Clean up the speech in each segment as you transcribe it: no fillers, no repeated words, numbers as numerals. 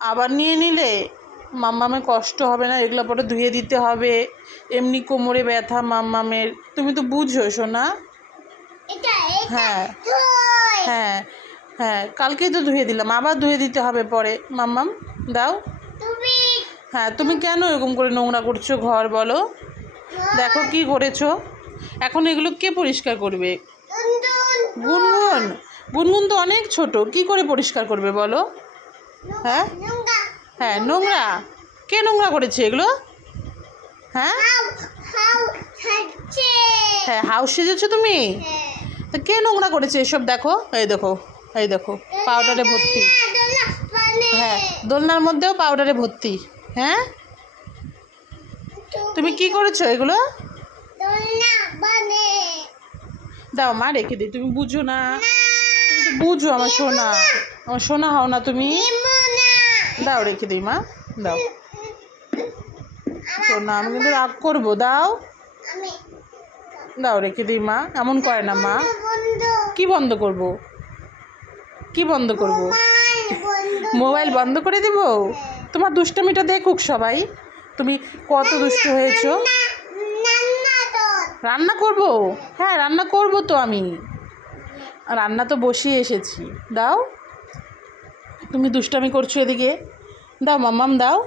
আবার নিয়ে নিলে মাম্মামের কষ্ট হবে না, এগুলো পরে ধুয়ে দিতে হবে, এমনি কোমরে ব্যথা মাম্মামের, তুমি তো বুঝো সোনা। হ্যাঁ হ্যাঁ হ্যাঁ, কালকেই তো ধুয়ে দিলাম, আবার ধুয়ে দিতে হবে পরে। মাম্মাম দাও। হ্যাঁ, তুমি কেন এরকম করে নোংরা করছো ঘর বলো? দেখো কি করেছো। এখন এগুলো কে পরিষ্কার করবে? গুনগুন। গুনগুন তো অনেক ছোট, কি করে পরিষ্কার করবে বলো? হ্যাঁ হ্যাঁ, নোংরা। কে নোংরা করেছে এগুলো? হ্যাঁ হ্যাঁ, হাউস সেজেছো তুমি? তা কে নোংরা করেছে এসব? দেখো, এই দেখো, এই দেখো, পাউডারে ভর্তি। হ্যাঁ, দোলনার মধ্যেও পাউডারে ভর্তি। হ্যাঁ, তুমি কি করেছো এগুলো? দাও মা, রেখে দিই, তুমি বুঝো না। তুমি তো বুঝো আমার সোনা, আমার সোনা হও না তুমি। দাও, রেখে দিই মা, দাও। সোনা, আমি কিন্তু রাগ করবো, দাও। দাও, রেখে দিই মা, এমন করে না মা। কি বন্ধ করব? কি বন্ধ করব? মোবাইল বন্ধ করে দিব? তোমার দুষ্টামিটা দেখুক সবাই, তুমি কত দুষ্ট হয়েছো। রান্না করব? হ্যাঁ, রান্না করব তো আমি, রান্না তো বসিয়ে এসেছি। দাও, তুমি দুষ্টামি করছো এদিকে। দাও মাম্মাম, দাও।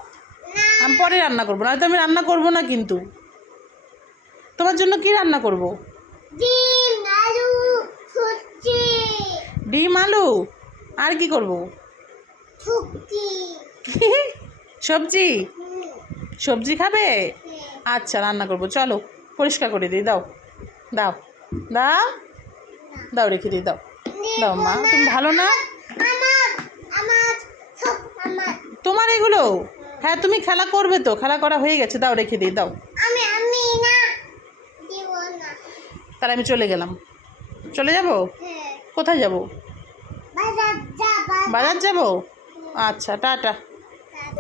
আমি পরে রান্না করবো, নয়তো আমি রান্না করব না কিন্তু। তোমার জন্য কি রান্না করব? ডিম আলু, আর কি করব? সবজি। সবজি খাবে? আচ্ছা, রান্না করব, চলো পরিষ্কার করে দিই। দাও, দাও, দাও, দাও, রেখে দিই, দাও। দাও মা, তুমি ভালো না? তোমার এগুলো? হ্যাঁ, তুমি খেলা করবে তো, খেলা করা হয়ে গেছে, দাও, রেখে দিই, দাও। তাহলে আমি চলে গেলাম। চলে যাব? কোথায় যাব? বাজার যাব। আচ্ছা, টাটা।